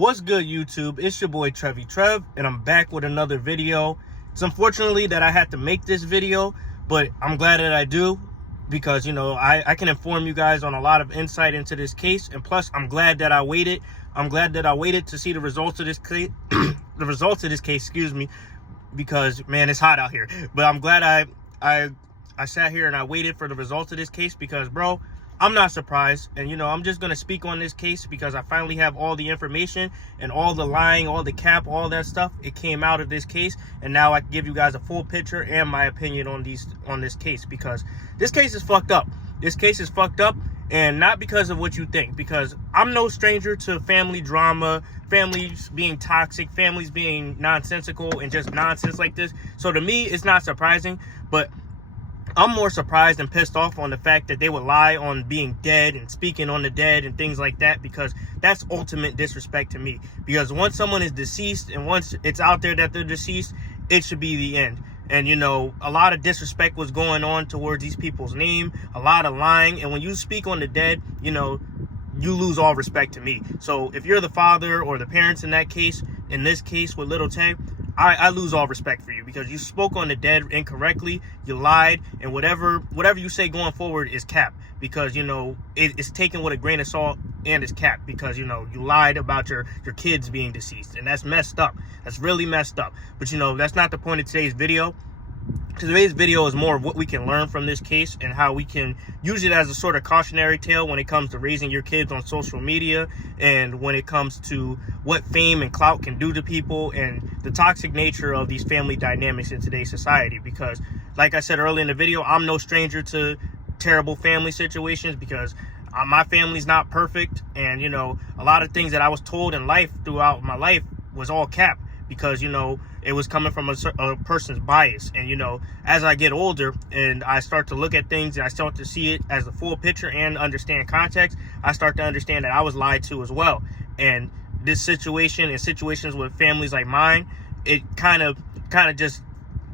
What's good, YouTube? It's your boy Trevi Trev, and I'm back with another video. It's unfortunately that I had to make this video, but I'm glad that I do because, I can inform you guys on a lot of insight into this case, and plus, I'm glad that I waited. I'm glad that I waited to see the results of this case, excuse me, because, man, it's hot out here. But I'm glad I sat here and I waited for the results of this case because, bro, I'm not surprised. And, I'm just going to speak on this case because I finally have all the information and all the lying, all the cap, all that stuff. It came out of this case. And now I can give you guys a full picture and my opinion on this case because this case is fucked up. This case is fucked up, and not because of what you think, because I'm no stranger to family drama, families being toxic, families being nonsensical and just nonsense like this. So to me, it's not surprising, but I'm more surprised and pissed off on the fact that they would lie on being dead and speaking on the dead and things like that, because that's ultimate disrespect to me. Because once someone is deceased and once it's out there that they're deceased, it should be the end. And, a lot of disrespect was going on towards these people's name, a lot of lying. And when you speak on the dead, you lose all respect to me. So if you're the father or the parents in this case with Little Tay, I lose all respect for you because you spoke on the dead incorrectly, you lied, and whatever you say going forward is cap because, it's taken with a grain of salt and it's cap because, you lied about your kids being deceased, and that's messed up. That's really messed up. But, that's not the point of today's video. Today's video is more of what we can learn from this case and how we can use it as a sort of cautionary tale when it comes to raising your kids on social media and when it comes to what fame and clout can do to people and the toxic nature of these family dynamics in today's society. Because, like I said earlier in the video, I'm no stranger to terrible family situations because my family's not perfect. And, a lot of things that I was told in life throughout my life was all cap because, it was coming from a person's bias. And, as I get older and I start to look at things and I start to see it as the full picture and understand context, I start to understand that I was lied to as well. And this situation and situations with families like mine, it kind of just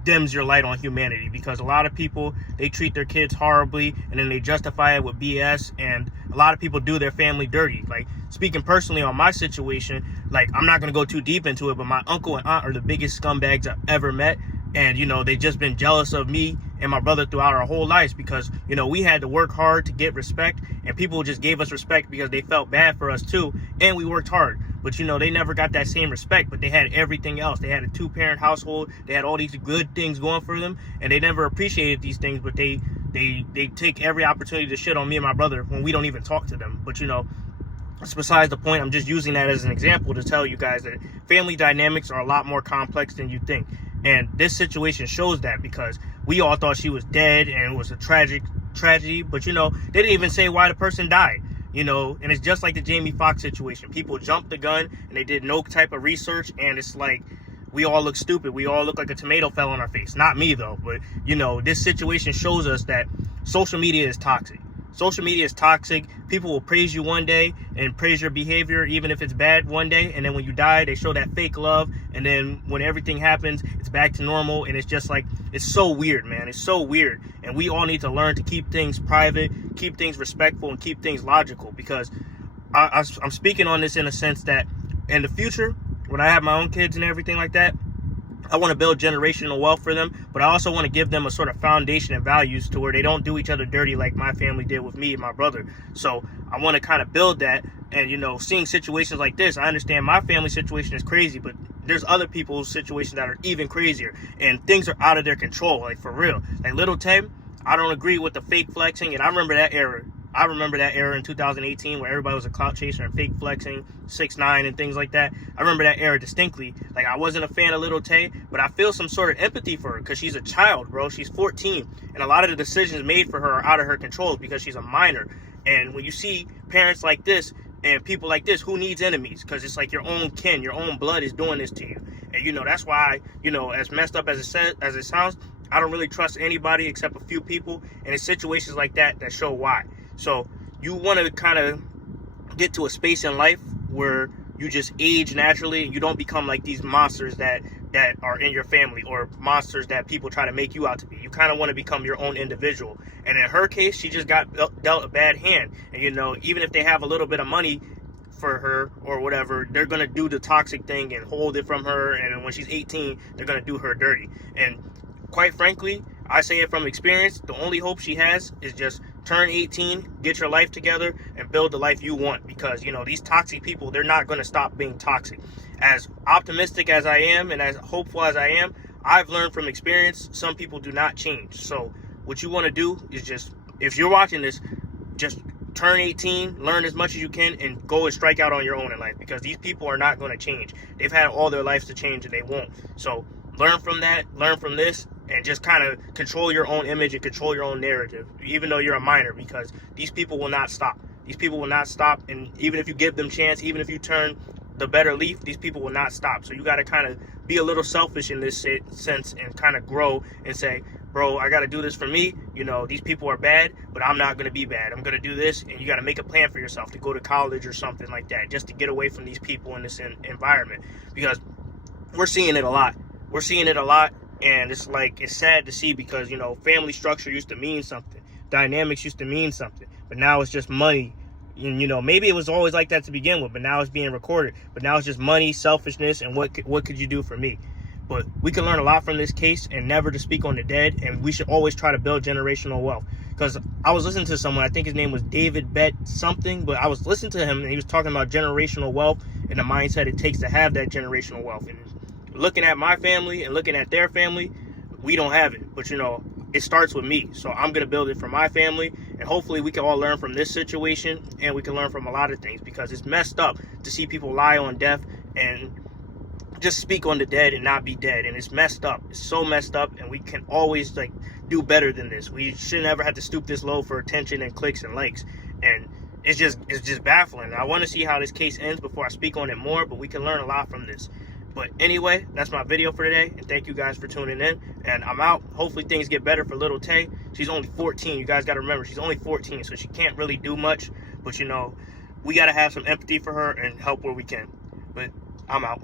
dims your light on humanity because a lot of people, they treat their kids horribly and then they justify it with BS, and a lot of people do their family dirty. Like, speaking personally on my situation, like, I'm not going to go too deep into it, but my uncle and aunt are the biggest scumbags I've ever met. And, they've just been jealous of me and my brother throughout our whole lives because, we had to work hard to get respect, and people just gave us respect because they felt bad for us too, and we worked hard. But, they never got that same respect, but they had everything else. They had a 2-parent household. They had all these good things going for them, and they never appreciated these things, but they take every opportunity to shit on me and my brother when we don't even talk to them. But, that's besides the point. I'm just using that as an example to tell you guys that family dynamics are a lot more complex than you think. And this situation shows that because we all thought she was dead and it was a tragedy, but, they didn't even say why the person died. And it's just like the Jamie Foxx situation. People jumped the gun and they did no type of research, and it's like we all look stupid. We all look like a tomato fell on our face. Not me, though, but, this situation shows us that social media is toxic. Social media is toxic. People will praise you one day and praise your behavior, even if it's bad, one day. And then when you die, they show that fake love. And then when everything happens, it's back to normal. And it's just like, it's so weird, man. It's so weird. And we all need to learn to keep things private, keep things respectful, and keep things logical. Because I'm speaking on this in a sense that in the future, when I have my own kids and everything like that, I want to build generational wealth for them, but I also want to give them a sort of foundation and values to where they don't do each other dirty like my family did with me and my brother. So I want to kind of build that. And, seeing situations like this, I understand my family situation is crazy, but there's other people's situations that are even crazier, and things are out of their control, like for real. Like Little Tay, I don't agree with the fake flexing, and I remember that era. I remember that era in 2018 where everybody was a clout chaser and fake flexing, 6ix9ine and things like that. I remember that era distinctly. Like, I wasn't a fan of Little Tay, but I feel some sort of empathy for her because she's a child, bro. She's 14, and a lot of the decisions made for her are out of her control because she's a minor. And when you see parents like this and people like this, who needs enemies? Because it's like your own kin, your own blood is doing this to you. And, that's why, as messed up as it sounds, I don't really trust anybody except a few people. And it's situations like that that show why. So you want to kind of get to a space in life where you just age naturally and you don't become like these monsters that are in your family or monsters that people try to make you out to be. You kind of want to become your own individual. And in her case, she just got dealt a bad hand. And, even if they have a little bit of money for her or whatever, they're gonna do the toxic thing and hold it from her, and when she's 18, they're gonna do her dirty. And quite frankly, I say it from experience, the only hope she has is just turn 18, get your life together, and build the life you want. Because, you know, these toxic people, they're not going to stop being toxic. As optimistic as I am and as hopeful as I am, I've learned from experience, some people do not change. So what you want to do is just, if you're watching this, just turn 18, learn as much as you can, and go and strike out on your own in life. Because these people are not going to change. They've had all their lives to change, and they won't. So learn from that, learn from this, and just kind of control your own image and control your own narrative, even though you're a minor, because these people will not stop. These people will not stop, and even if you give them chance, even if you turn the better leaf, these people will not stop. So you got to kind of be a little selfish in this sense and kind of grow and say, bro, I got to do this for me. You know, these people are bad, but I'm not going to be bad. I'm going to do this, and you got to make a plan for yourself to go to college or something like that, just to get away from these people in this environment, because we're seeing it a lot. We're seeing it a lot. And it's like, it's sad to see, because, you know, family structure used to mean something. Dynamics used to mean something. But now it's just money. And, you know, maybe it was always like that to begin with, but now it's being recorded. But now it's just money, selfishness, and what could you do for me? But we can learn a lot from this case, and never to speak on the dead. And we should always try to build generational wealth. Because I was listening to someone, I think his name was David Bett something, but I was listening to him, and he was talking about generational wealth and the mindset it takes to have that generational wealth. And looking at my family and looking at their family, we don't have it. But, you know, it starts with me. So I'm going to build it for my family. And hopefully we can all learn from this situation. And we can learn from a lot of things. Because it's messed up to see people lie on death and just speak on the dead and not be dead. And it's messed up. It's so messed up. And we can always, like, do better than this. We shouldn't ever have to stoop this low for attention and clicks and likes. And it's just baffling. I want to see how this case ends before I speak on it more. But we can learn a lot from this. But anyway, that's my video for today, and thank you guys for tuning in, and I'm out. Hopefully things get better for little Tay. She's only 14. You guys got to remember, she's only 14, so she can't really do much. But, you know, we got to have some empathy for her and help where we can. But I'm out.